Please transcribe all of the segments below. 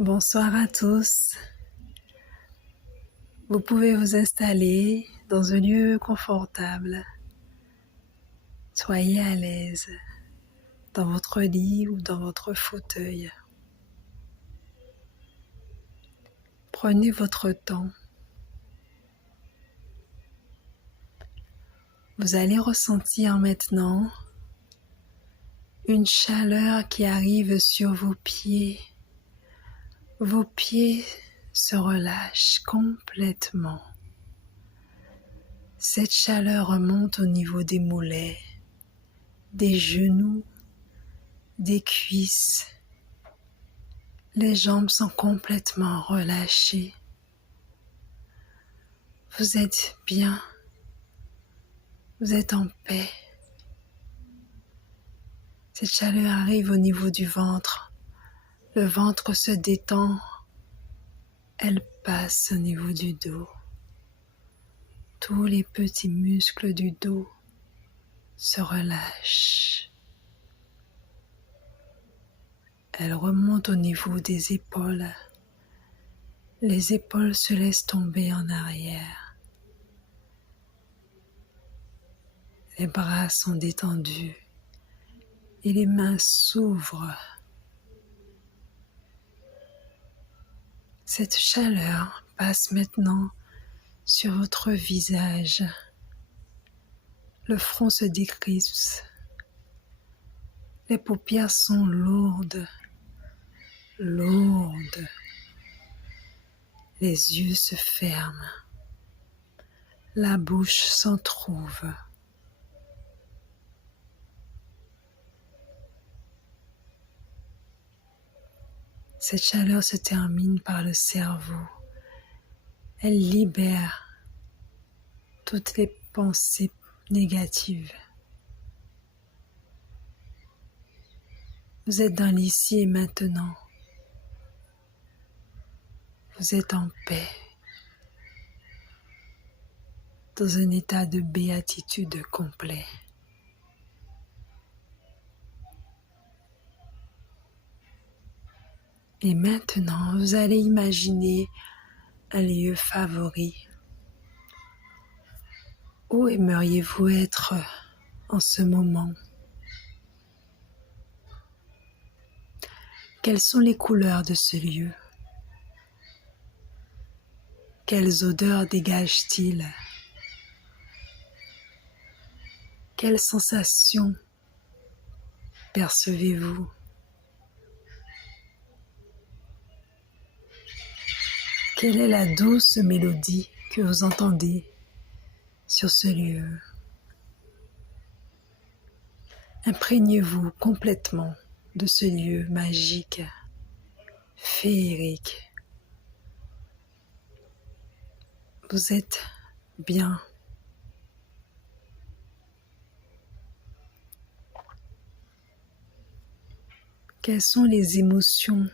Bonsoir à tous. Vous pouvez vous installer dans un lieu confortable. Soyez à l'aise dans votre lit ou dans votre fauteuil. Prenez votre temps. Vous allez ressentir maintenant une chaleur qui arrive sur vos pieds. Vos pieds se relâchent complètement. Cette chaleur remonte au niveau des mollets, des genoux, des cuisses. Les jambes sont complètement relâchées. Vous êtes bien. Vous êtes en paix. Cette chaleur arrive au niveau du ventre. Le ventre se détend. Elle passe au niveau du dos. Tous les petits muscles du dos se relâchent. Elle remonte au niveau des épaules. Les épaules se laissent tomber en arrière. Les bras sont détendus et les mains s'ouvrent. Cette chaleur passe maintenant sur votre visage. Le front se décrispe. Les paupières sont lourdes. Les yeux se ferment. La bouche s'entrouvre. Cette chaleur se termine par le cerveau. Elle libère toutes les pensées négatives. Vous êtes dans l'ici et maintenant. Vous êtes en paix, dans un état de béatitude complet. Et maintenant, vous allez imaginer un lieu favori. Où aimeriez-vous être en ce moment? Quelles sont les couleurs de ce lieu? Quelles odeurs dégage-t-il? Quelles sensations percevez-vous? Quelle est la douce mélodie que vous entendez sur ce lieu? Imprégnez-vous complètement de ce lieu magique, féerique. Vous êtes bien. Quelles sont les émotions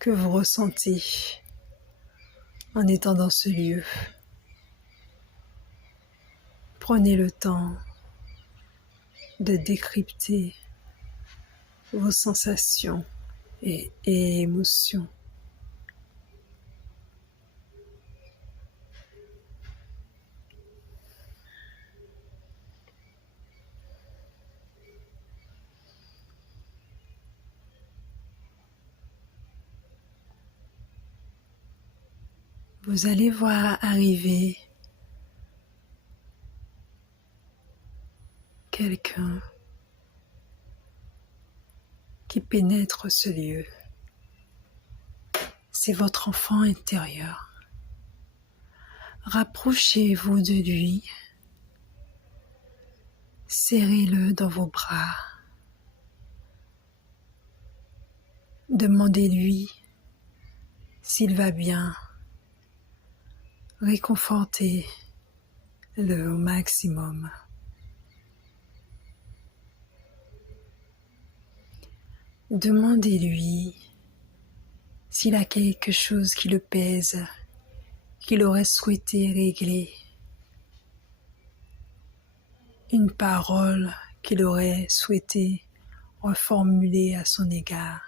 que vous ressentez en étant dans ce lieu? Prenez le temps de décrypter vos sensations et émotions. Vous allez voir arriver quelqu'un qui pénètre ce lieu. C'est votre enfant intérieur. Rapprochez-vous de lui. Serrez-le dans vos bras. Demandez-lui s'il va bien. Réconfortez-le au maximum. Demandez-lui s'il a quelque chose qui le pèse, qu'il aurait souhaité régler. Une parole qu'il aurait souhaité reformuler à son égard.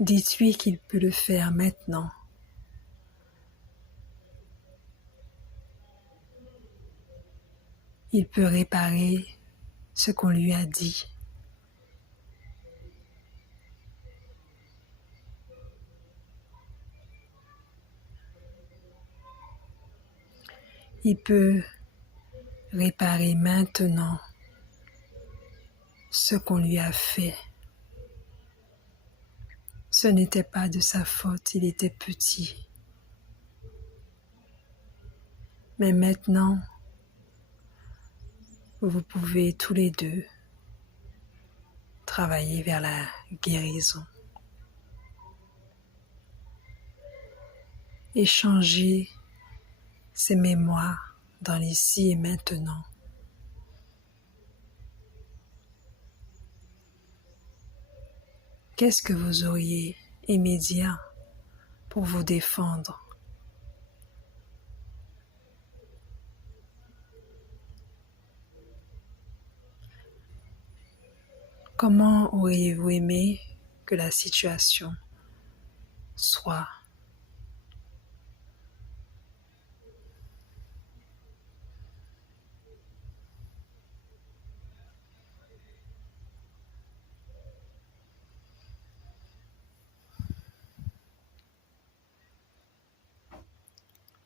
Dites-lui qu'il peut le faire maintenant. Il peut réparer ce qu'on lui a dit. Il peut réparer maintenant ce qu'on lui a fait. Ce n'était pas de sa faute, il était petit. Mais maintenant, vous pouvez tous les deux travailler vers la guérison. Échanger ces mémoires dans l'ici et maintenant. Qu'est-ce que vous auriez aimé dire pour vous défendre? Comment auriez-vous aimé que la situation soit?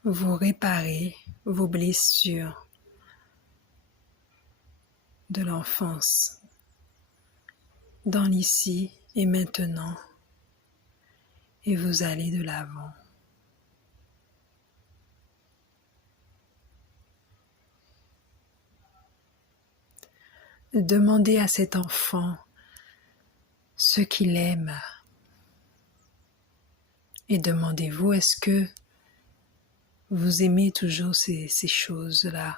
Vous réparez vos blessures de l'enfance dans l'ici et maintenant et vous allez de l'avant. Demandez à cet enfant ce qu'il aime et demandez-vous, est-ce que vous aimez toujours ces choses-là?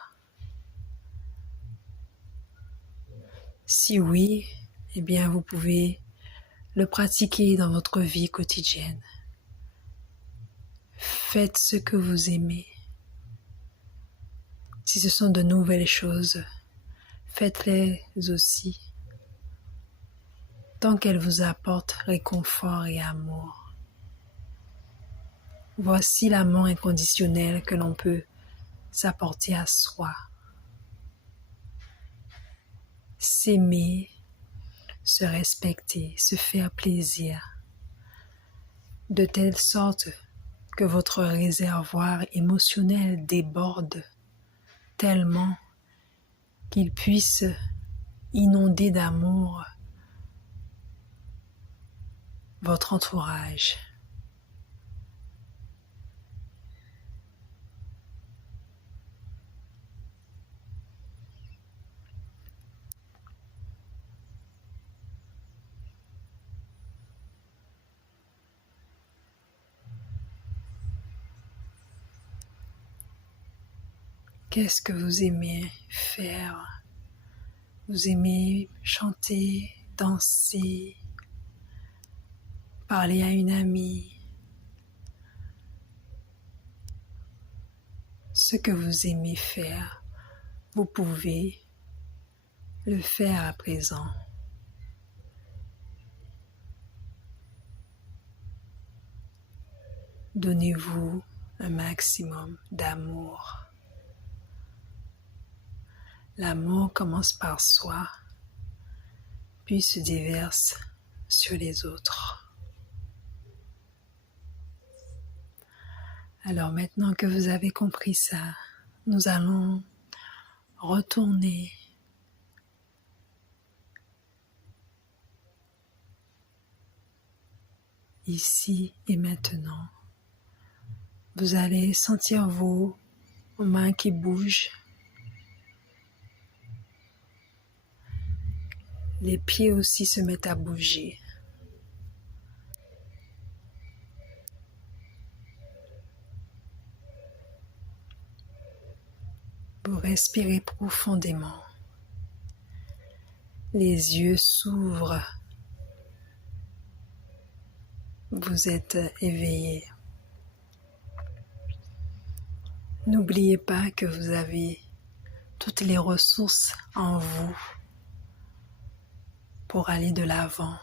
Si oui, eh bien vous pouvez le pratiquer dans votre vie quotidienne. Faites ce que vous aimez. Si ce sont de nouvelles choses, faites-les aussi, tant qu'elles vous apportent réconfort et amour. Voici l'amour inconditionnel que l'on peut s'apporter à soi. S'aimer, se respecter, se faire plaisir, de telle sorte que votre réservoir émotionnel déborde tellement qu'il puisse inonder d'amour votre entourage. Qu'est-ce que vous aimez faire? Vous aimez chanter, danser, parler à une amie? Ce que vous aimez faire, vous pouvez le faire à présent. Donnez-vous un maximum d'amour. L'amour commence par soi, puis se déverse sur les autres. Alors maintenant que vous avez compris ça, nous allons retourner ici et maintenant. Vous allez sentir vos mains qui bougent, les pieds aussi se mettent à bouger. Vous respirez profondément. Les yeux s'ouvrent. Vous êtes éveillé. N'oubliez pas que vous avez toutes les ressources en vous pour aller de l'avant.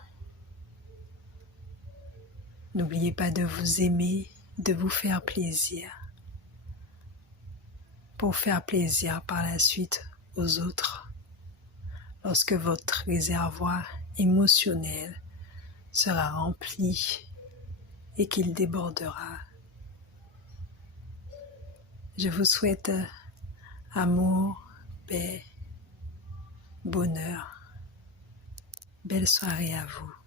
N'oubliez pas de vous aimer, de vous faire plaisir, pour faire plaisir par la suite aux autres. Lorsque votre réservoir émotionnel sera rempli et qu'il débordera. Je vous souhaite amour, paix, bonheur. Belle soirée à vous.